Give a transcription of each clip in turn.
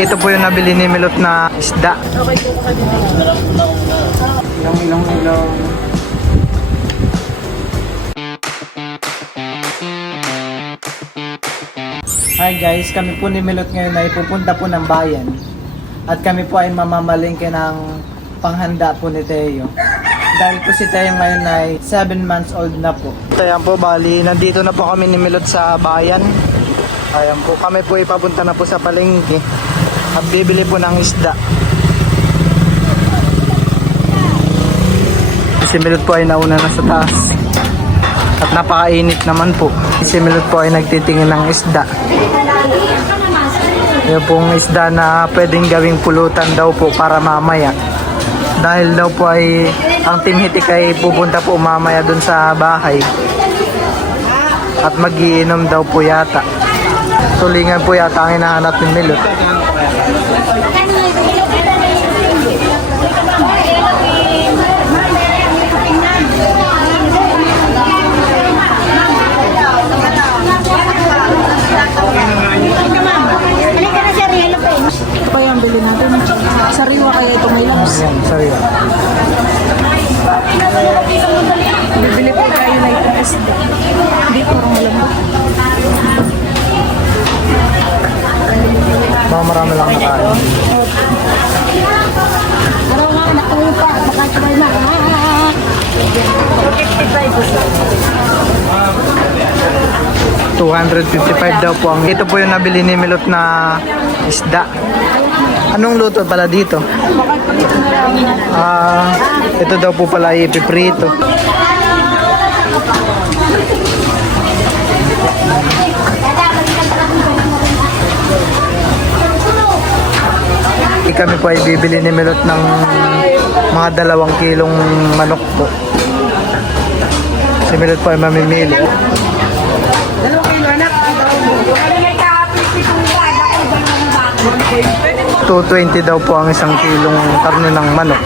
Ito po yung nabili ni Milot na isda. Ilang. Hi guys, kami po ni Milot ngayon ay pupunta po ng bayan. At kami po ay mamamalingke ng panghanda po ni Teo. Dahil po si Teo ngayon ay 7 months old na po. Ayan po, bali, nandito na po kami ni Milot sa bayan. Ayan po, kami po ipapunta na po sa palengke. At bibili po ng isda. Si Milot po ay nauna na sa taas. At napakainit naman po. Si Milot po ay nagtitingin ng isda. Yung pong isda na pwedeng gawing pulutan daw po para mamaya. Dahil daw po ay ang Team Hitik ay pupunta po mamaya dun sa bahay. At magiinom daw po yata. Tulingan po yata ang hinahanap ni Milot. Ito kaya ang bili natin. Sariwa kaya ito may labs. Ayan, sariwa. Bibili po tayo na itong isda. Hindi po ang malambot. Baka marami lang nakain. Pero nga, nakuha pa. Baka try na. 255 daw po ang ito po yung nabili ni Milot na isda. Anong luto pala dito? Ito daw po pala ipiprito. Kami po ay bibili ni Milot ng mga 2 kilong manok po. Si Milot po ay mamimili. 220 daw po ang 1 kilong karne ng manok.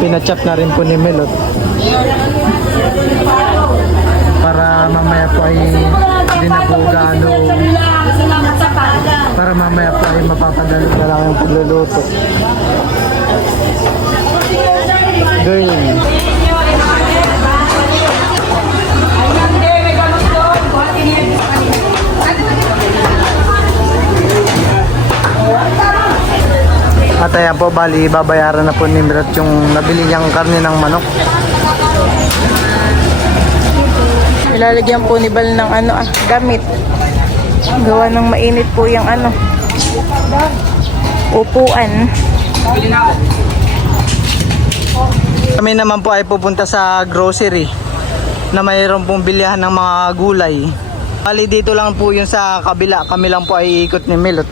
Pinachop na rin po ni Milot. Para mamaya po ay hindi na po gaano. Para mamaya po ay mapapadalo na lang yung pagluluto. Girl. At ayan po, bali babayaran na po ni Milot yung nabili niyang karne ng manok. Ilalagyan po ni Bal ng gamit. Gawa ng mainit po yung upuan. Kami naman po ay pupunta sa grocery na mayroon pong bilihan ng mga gulay. Bali dito lang po yung sa kabila, kami lang po ay iikot ni Milot.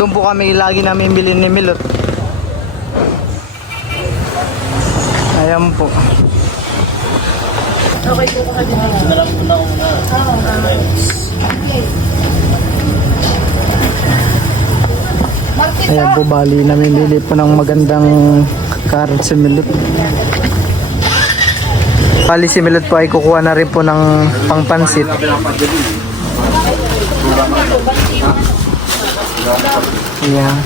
Doon po kami lagi namin bilhin ni Milot. Ayan po. Okay po ka din. Ayan po, bali namimili po ng magandang carrot si Milot. Bali si Milot po ay kukuha na rin po ng pangpansit. Yeah.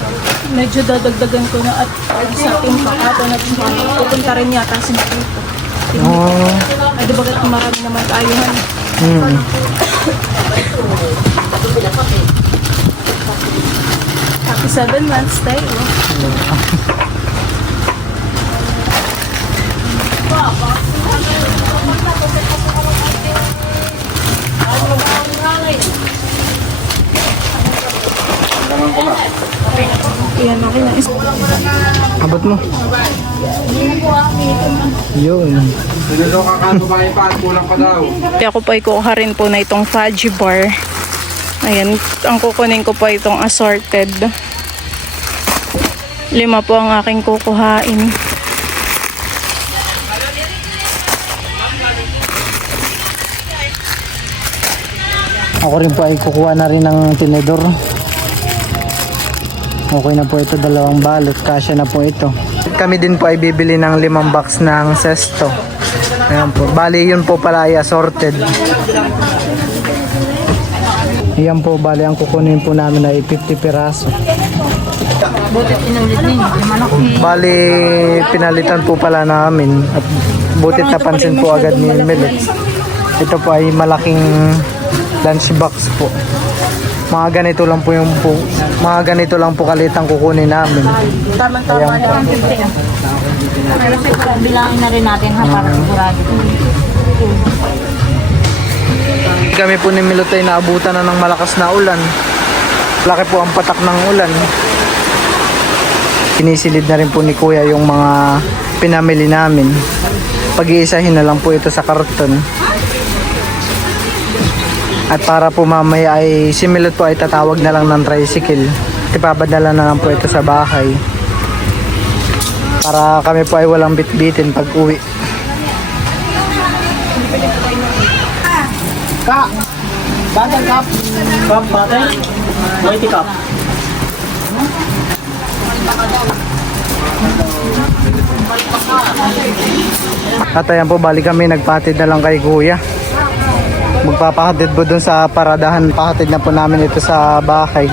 Medyo dadagdagan ko na at sa ating pakato natin pupunta rin yata si Marito. Ay di bagat marami naman tayo Happy 7 months tayo. Yan, okay na. Abot mo. Yun. Ako po ay kukuha rin po na itong fudgy bar. Ayan, ang kukunin ko po itong assorted. 5 po ang aking kukuhain. Ako rin po ay kukuha na rin ng tinidor. Okay na po ito, 2 balot. Kasya na po ito. Kami din po ay bibili ng 5 box ng sesto. Ayan po. Bali yun po pala ay assorted. Ayan po, bali ang kukunin po namin ay 50 piraso. Butit inulit ninyo. Yung malaki. Bali, pinalitan po pala namin at butit napansin po agad ni Millet. Ito po ay malaking lunch box po. Mga ganito lang po mga ganito lang po kalit ang kukunin namin. Tama-tama lang. Bilangin na rin natin ha, para sigurado. Kami po ni Milot ay naabutan na ng malakas na ulan. Laki po ang patak ng ulan. Pinisilid na rin po ni Kuya yung mga pinamili namin. Pag-iisahin na lang po ito sa karton. At para po mamaya ay si Milot po ay tatawag na lang ng tricycle. Ipapadala na lang po ito sa bahay. Para kami po ay walang bitbitin pag uwi. Kak! Butter cup! Cup butter? Whitey cup. At ayan po, bali kami nagpatid na lang kay Kuya. Magpapahatid po dun sa paradahan. Pahatid na po namin ito sa bahay.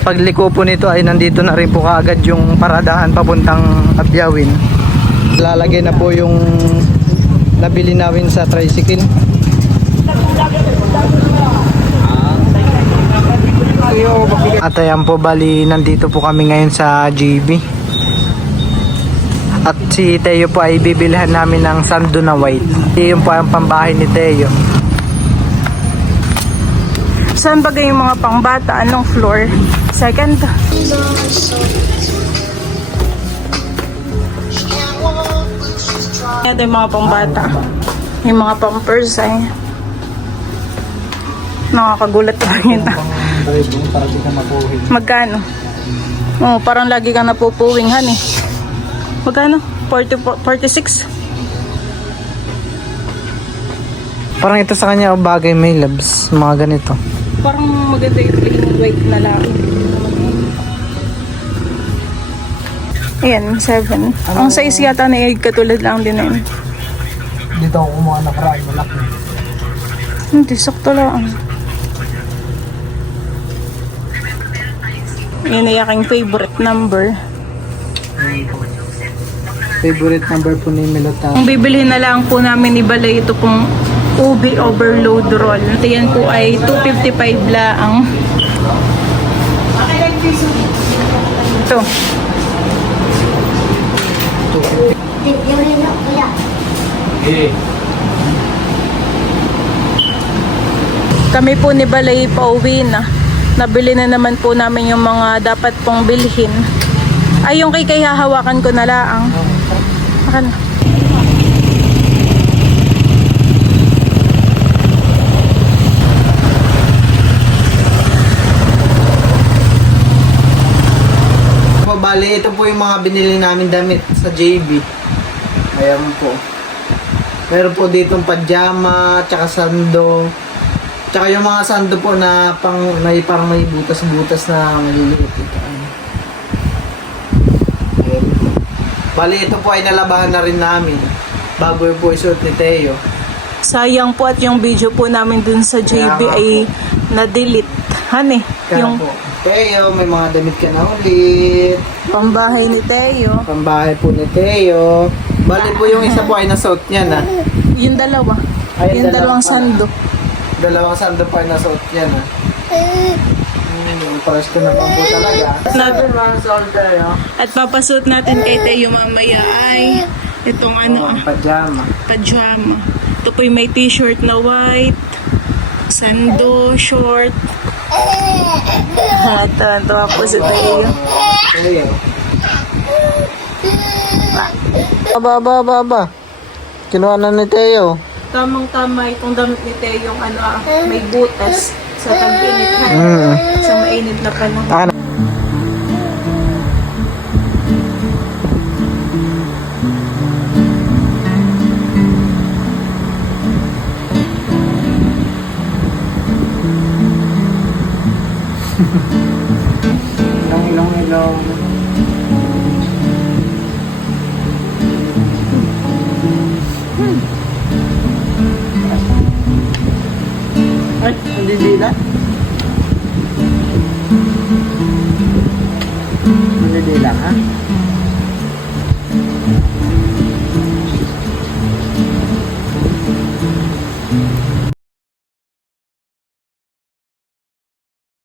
Pagliko po nito ay nandito na rin po kaagad yung paradahan papuntang Abyawin. Lalagay na po yung nabili namin sa tricycle. At ayan po, bali nandito po kami ngayon sa GB. At si Teo po ay bibilhan namin ng sando na white. Yun po ang pambahay ni Teo. Saan bagay yung mga pangbata? Anong floor? Second? Ito yung mga pangbata. Yung mga pampers ay nakakagulat lang yun. Magkano? Oh, parang lagi ka napupuwing, han eh. Magkano? 46? Parang ito sa kanya bagay, may labs, mga ganito. Parang maganda yung plain white na lang. Ayan, 7. Ang size yata na egg katulad lang din na yun. Dito ako kumuha na karaan, malaki. Hindi, sakto lang. Yan ay aking favorite number. Favorite number po ni Milota. Kung bibili na lang po namin ni Balay ito pong Ubi Overload Roll. Ito yan po ay 255 lang. Ito. Kami po ni Balay pauwi na. Nabili na naman po namin yung mga dapat pong bilhin. Ay, yung kay hahawakan ko na lang. Akan. Bali, ito po yung mga binili namin damit sa JB. Ayan po. Meron po ditong pajama, tsaka sando. Tsaka yung mga sando po na parang may butas-butas na maliliit. Ayan. Bali, ito po ay nalabahan na rin namin bago yung po isuot ni Teo. Sayang po at yung video po namin dun sa JB ay na-delete. Hane, Kaya yung po, Teo, may mga damit ka na ulit. pambahay ni Teo. Pambahay po ni Teo. Bali po yung isa po ay nasuot niya na. Yung dalawa. Ay, Yung dalawang pala. sando. Dalawang sando pa ay nasuot niya na. Pares ko naman po talaga. Sabi mga suot Teo. At papasuot natin kay Teo mamaya ay itong Pajama. pajama. Ito po yung may t-shirt na white, sando, short. Ito po si Teo. Teo. Aba. Kinuha na ni Teo. Tamang-tama itong damit ni Teo yung may butas sa tag-init sa mainit na panahon. inom. Ay, hindi na.